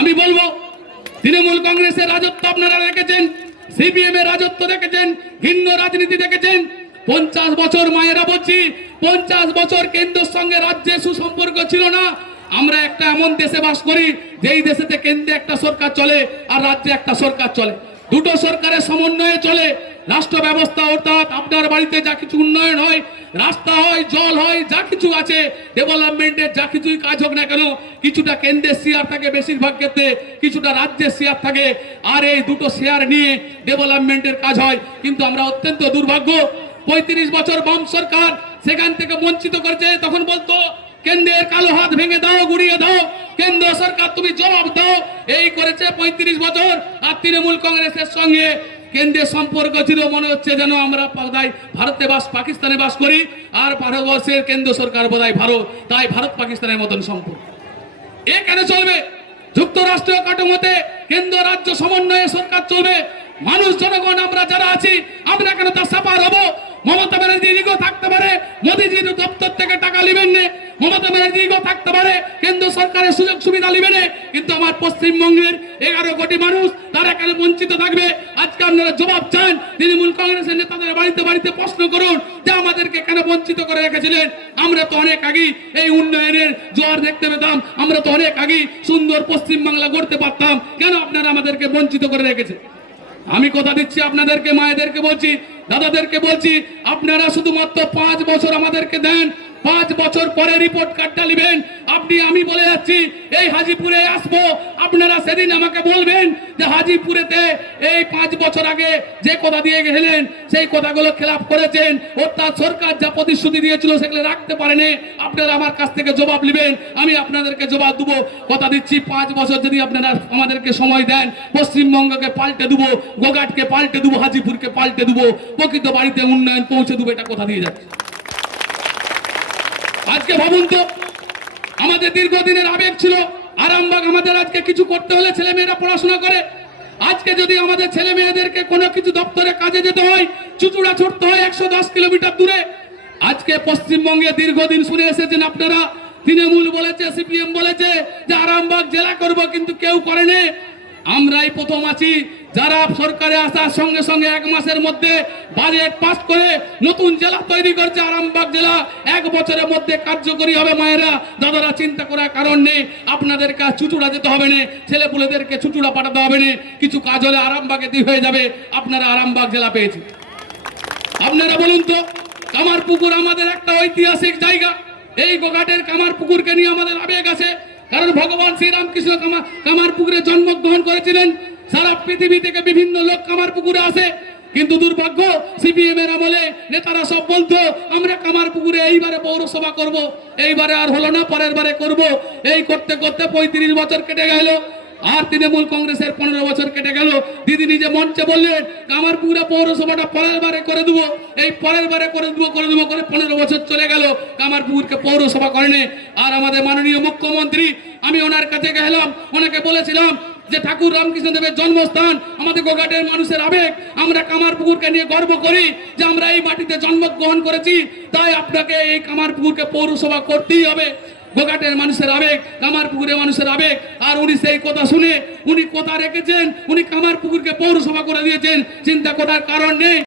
আমি বলবো তৃণমূল কংগ্রেসের রাজত্ব আপনারা দেখেছেন, সিপিএম এর রাজত্ব দেখেছেন, ভিন্ন রাজনীতি দেখেছেন। 50 বছর মায়েরা বলছি, 50 বছর কেন্দ্রের সঙ্গে রাজ্যের সুসম্পর্ক ছিল না। আমরা একটা এমন দেশে বাস করি যেই দেশেতে কেন্দ্রে একটা সরকার চলে আর রাজ্যে একটা সরকার চলে, দুটো সরকারের সমন্বয়ে চলে রাষ্ট্র ব্যবস্থা। অর্থাৎ আপনার বাড়িতে যা কিছু উন্নয়ন হয়, রাস্তা হয়, জল হয়, যা কিছু আছে ডেভেলপমেন্টের যা কিছুই কাজ হোক না কেন, কিছুটা কেন্দ্রের শেয়ার থাকে বেশিরভাগ ক্ষেত্রে, কিছুটা রাজ্যের শেয়ার থাকে, আর এই দুটো শেয়ার নিয়ে ডেভেলপমেন্টের কাজ হয়। কিন্তু আমরা অত্যন্ত দুর্ভাগ্য, 35 বছর বাম সরকার সেখান থেকে বঞ্চিত করেছে। তখন বলতো কেন্দ্রের কালো হাত ভেঙে দাও, গুড়িয়ে দাও, কেন্দ্র সরকার তুমি জবাব দাও। এই করেছে 35 বছর। আর তৃণমূল কংগ্রেসের সঙ্গে কেন্দ্রের সম্পর্ক ছিল মনে হচ্ছে যেন আমরা ভারতে পাকিস্তানে বাস করি, আর ভারতবর্ষের কেন্দ্র সরকার বোধহয় ভারত, তাই ভারত পাকিস্তানের মতন সম্পর্ক। এ কেন চলবে? যুক্তরাষ্ট্রীয় কাঠামোতে কেন্দ্র রাজ্য সমন্বয়ে সরকার চলবে। মানুষ জনগণ আমরা যারা আছি আমরা কেন তার সাপার হবো? মমতা ব্যানার্জি ইগো থাকতে পারে, মোদীজির দপ্তর থেকে টাকা নেবেন না, মমতা ব্যানার্জি ইগো থাকতে পারে, কেন্দ্র সরকারের সুযোগ সুবিধা নেবেন না, কিন্তু আমার পশ্চিমবঙ্গের 11 কোটি মানুষ তারা কেন বঞ্চিত থাকবে? আজকে আপনারা জবাব চান। তৃণমূল কংগ্রেসের নেতাদের বাড়িতে বাড়িতে প্রশ্ন করুন যে আমাদেরকে কেন বঞ্চিত করে রেখেছিলেন। আমরা তো অনেক আগেই এই উন্নয়নের জোয়ার দেখতে পেতাম, আমরা তো অনেক আগেই সুন্দর পশ্চিমবাংলা গড়তে পারতাম, কেন আপনারা আমাদেরকে বঞ্চিত করে রেখেছেন? আমি কথা দিচ্ছি আপনাদেরকে, মায়েদেরকে বলছি, দাদাদেরকে বলছি, আপনারা শুধুমাত্র 5 বছর আমাদেরকে দেন, 5 বছর পরে রিপোর্ট কার্ডটা নেবেন। আমি বলে যাচ্ছি এই হাজিপুরে আসবো, আপনারা সেদিন আমাকে বলবেন যে হাজিপুরেতে এই 5 বছর আগে যে কথা দিয়ে গেলেন সেই কথাগুলো খেলাপ করেছেন, অর্থাৎ সরকার যা প্রতিশ্রুতি দিয়েছিল সেগুলো রাখতে পারেনি। আপনারা আমার কাছ থেকে জবাব নেবেন, আমি আপনাদেরকে জবাব দেবো। কথা দিচ্ছি 5 বছর যদি আপনারা আমাদেরকে সময় দেন, পশ্চিমবঙ্গকে পাল্টে দেবো, গোঘাটকে পাল্টে দেবো, হাজিপুরকে পাল্টে দেবো, প্রকৃত বাড়িতে উন্নয়ন পৌঁছে দেবো। এটা কথা দিয়ে যাচ্ছে। আজকে ভাবুন তো, আমাদের দীর্ঘদিনের আবেগ ছিল আরামবাগ। আমাদের আজকে কিছু করতে হলে ছেলে মেয়েরা পড়াশোনা করে। আজকে যদি আমাদের ছেলে মেয়েদেরকে কোনো কিছু দপ্তরে কাজে যেতে হয়, চুচুড়া ছুটতে হয় 110 কিলোমিটার দূরে। আজকে পশ্চিমবঙ্গে দীর্ঘদিন শুনে এসেছেন আপনারা, তৃণমূল বলেছে, সিপিএম বলেছে যে আরামবাগ জেলা করব, কিন্তু কেউ করেনি। আমরাই প্রথম আছি যারা সরকারে আসার সঙ্গে সঙ্গে 1 মাসের মধ্যে বাজেট পাস করে নতুন জেলা তৈরি করছে। আরামবাগ জেলা 1 বছরের মধ্যে কার্যকরী হবে। মায়েরা দাদারা চিন্তা করার কারণ নেই, আপনাদেরকে চুচুড়া যেতে হবে না, ছেলেপুলেদেরকে চুচুড়া পাঠাতে হবে না, কিছু কাজ হলে আরামবাগে দিয়ে হয়ে যাবে। আপনারা আরামবাগ জেলা পেয়েছেন। আপনারা বলুন তো, কামারপুকুর আমাদের একটা ঐতিহাসিক জায়গা। এই গোঘাটের কামারপুকুরকে নিয়ে আমাদের আবেগ আছে, কারণ ভগবান শ্রীরামকৃষ্ণ কামারপুকুরে জন্মগ্রহণ করেছিলেন। সারা পৃথিবী থেকে বিভিন্ন লোক কামারপুকুরে আসে, কিন্তু দুর্ভাগ্য সিপিএম এর আমলে নেতারা সব বলতো আমরা কামারপুকুরে এইবারে পৌরসভা করব, এইবারে আর হলো না, পরের বারে করব। এই করতে করতে 35 বছর কেটে গেল, আর তৃণমূল কংগ্রেসের 15 বছর কেটে গেল। দিদি নিজে মঞ্চে বললেন কামারপুকুরে পৌরসভাটা পরের বারে করে দেবো, এই পরের বারে করে দেবো করে 15 বছর চলে গেল, কামারপুকুরকে পৌরসভা করেনি। আর আমাদের মাননীয় মুখ্যমন্ত্রী, আমি ওনার কাছে গেলাম, ওনাকে বলেছিলাম যে ঠাকুর রামকৃষ্ণ দেবের জন্মস্থান, আমাদের গোঘাটের মানুষের আবেগ, আমরা কামারপুকুরকে নিয়ে গর্ব করি যে আমরা এই মাটিতে জন্মগ্রহণ করেছি, তাই আপনাকে এই কামারপুকুরকে পৌরসভা করতেই হবে। গোঘাটের মানুষের আবেগ, কামারপুকুরের মানুষের আবেগ। আর উনি সেই কথা শুনে উনি কথা রেখেছেন, উনি কামারপুকুরকে পৌরসভা করে দিয়েছেন। চিন্তা করার কারণ নেই।